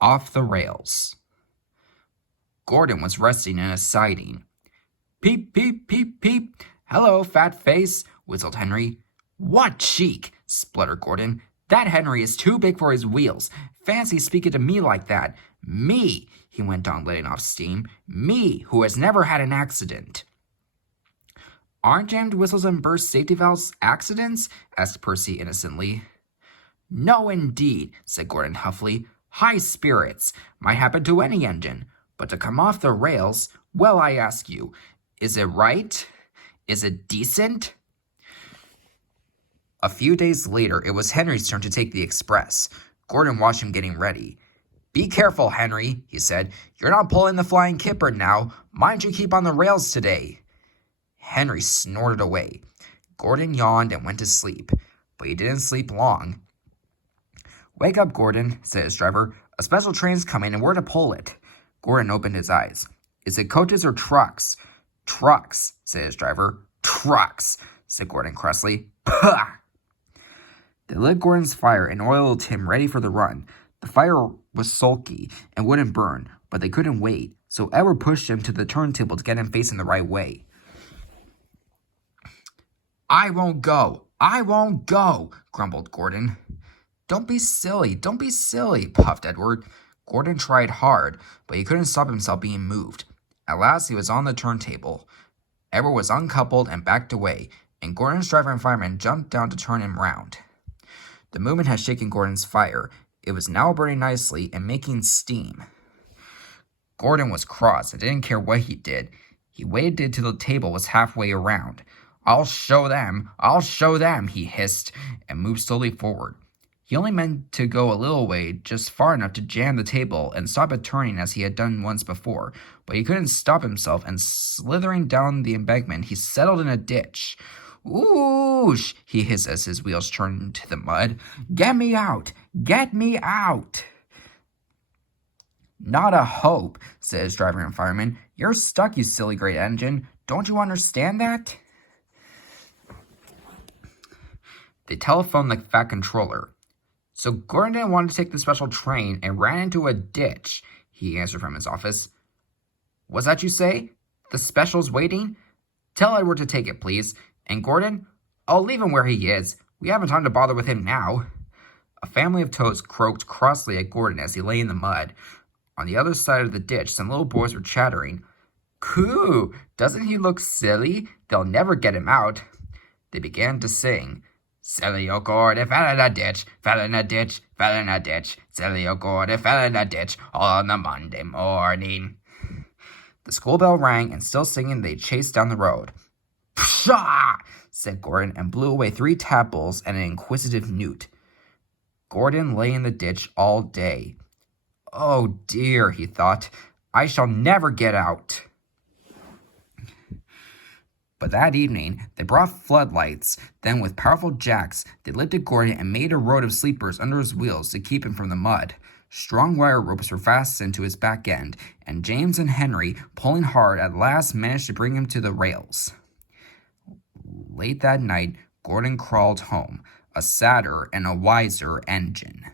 Off the rails. Gordon was resting in a siding. Peep, peep, peep, peep. Hello, fat face, whistled Henry. What cheek, spluttered Gordon. That Henry is too big for his wheels. Fancy speaking to me like that. Me, he went on, letting off steam. Me, who has never had an accident. Aren't jammed whistles and burst safety valves accidents? Asked Percy innocently. No, indeed, said Gordon huffily. High spirits might happen to any engine, but to come off the rails, well, I ask you, is it right? Is it decent? A few days later, it was Henry's turn to take the express. Gordon watched him getting ready. Be careful, Henry, he said. You're not pulling the flying kipper now. Mind you keep on the rails today. Henry snorted away. Gordon yawned and went to sleep, but he didn't sleep long. Wake up, Gordon, said his driver. A special train's coming and we're to pull it. Gordon opened his eyes. Is it coaches or trucks? Trucks, said his driver. Trucks, said Gordon crossly. Pah! They lit Gordon's fire and oiled him ready for the run. The fire was sulky and wouldn't burn, but they couldn't wait, so Edward pushed him to the turntable to get him facing the right way. I won't go, grumbled Gordon. Don't be silly, puffed Edward. Gordon tried hard, but he couldn't stop himself being moved. At last he was on the turntable. Edward was uncoupled and backed away, and Gordon's driver and fireman jumped down to turn him round. The movement had shaken Gordon's fire. It was now burning nicely and making steam. Gordon was cross and didn't care what he did. He waited till the table was halfway around. I'll show them, he hissed, and moved slowly forward. He only meant to go a little way, just far enough to jam the table and stop it turning as he had done once before, but he couldn't stop himself, and slithering down the embankment, he settled in a ditch. Oosh, he hissed as his wheels turned into the mud. Get me out! Get me out! Not a hope, said his driver and fireman. You're stuck, you silly great engine. Don't you understand that? They telephoned the fat controller. So Gordon didn't want to take the special train and ran into a ditch, he answered from his office. What's that you say? The special's waiting? Tell Edward to take it, please. And Gordon? I'll leave him where he is. We haven't time to bother with him now. A family of toads croaked crossly at Gordon as he lay in the mud. On the other side of the ditch, some little boys were chattering. Coo! Doesn't he look silly? They'll never get him out. They began to sing. Silly old Gordon fell in a ditch, fell in a ditch, fell in a ditch. Silly old Gordon fell in a ditch on the Monday morning. The school bell rang, and still singing, they chased down the road. Pshaw! Said Gordon, and blew away 3 tadpoles and an inquisitive newt. Gordon lay in the ditch all day. Oh dear, he thought, I shall never get out. But that evening, they brought floodlights. Then, with powerful jacks, they lifted Gordon and made a road of sleepers under his wheels to keep him from the mud. Strong wire ropes were fastened to his back end, and James and Henry, pulling hard, at last managed to bring him to the rails. Late that night, Gordon crawled home, a sadder and a wiser engine.